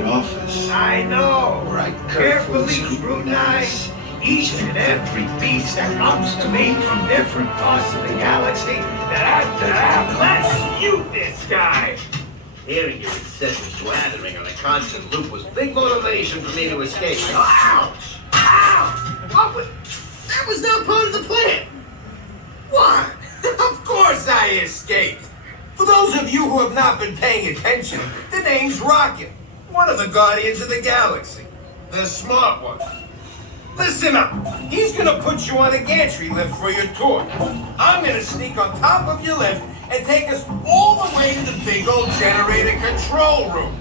private office. I know. Where I Carefully scrutinize each and every piece that comes to me from different parts of the galaxy let's shoot this guy. Hearing your incessant swathering on a constant loop was big motivation for me to escape. Ouch! Ouch! That was not part of the plan. What? Of course I escaped. For those of you who have not been paying attention, the name's Rocket, one of the Guardians of the Galaxy. The smart one. Listen up. He's gonna put you on a gantry lift for your tour. I'm gonna sneak on top of your lift and take us all the way to the big old generator control room.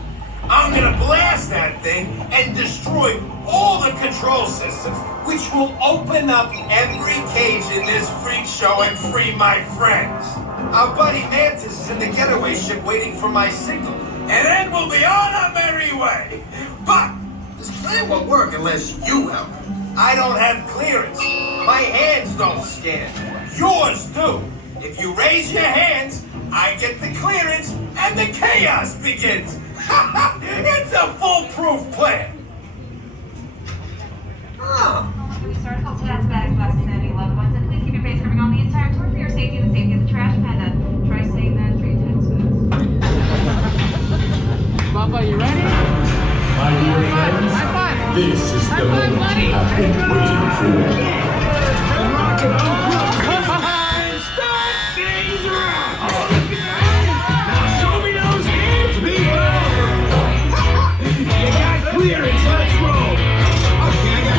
I'm gonna blast that thing and destroy all the control systems, which will open up every cage in this freak show and free my friends. Our buddy Mantis is in the getaway ship waiting for my signal, and then we'll be on our merry way. But this plan won't work unless you help. I don't have clearance. My hands don't scan. Yours do. If you raise your hands, I get the clearance and the chaos begins. It's a foolproof plan. We start call stats, bags, glasses, and any loved ones, and please keep your face covering on the entire tour for your safety and the safety of the trash panda. Try saying that 3 times fast. Bubba, you ready? My dear friends, High five. this is the moment buddy. you have been waiting for. Start things around. Now show me those hands, people. You got clearance. Let's roll. Okay, I got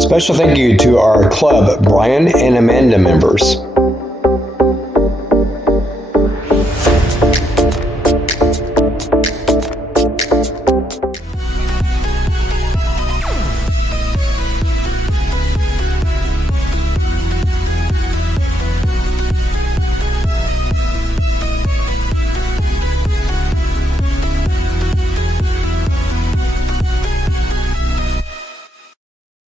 Special thank you to our club Brian and Amanda members.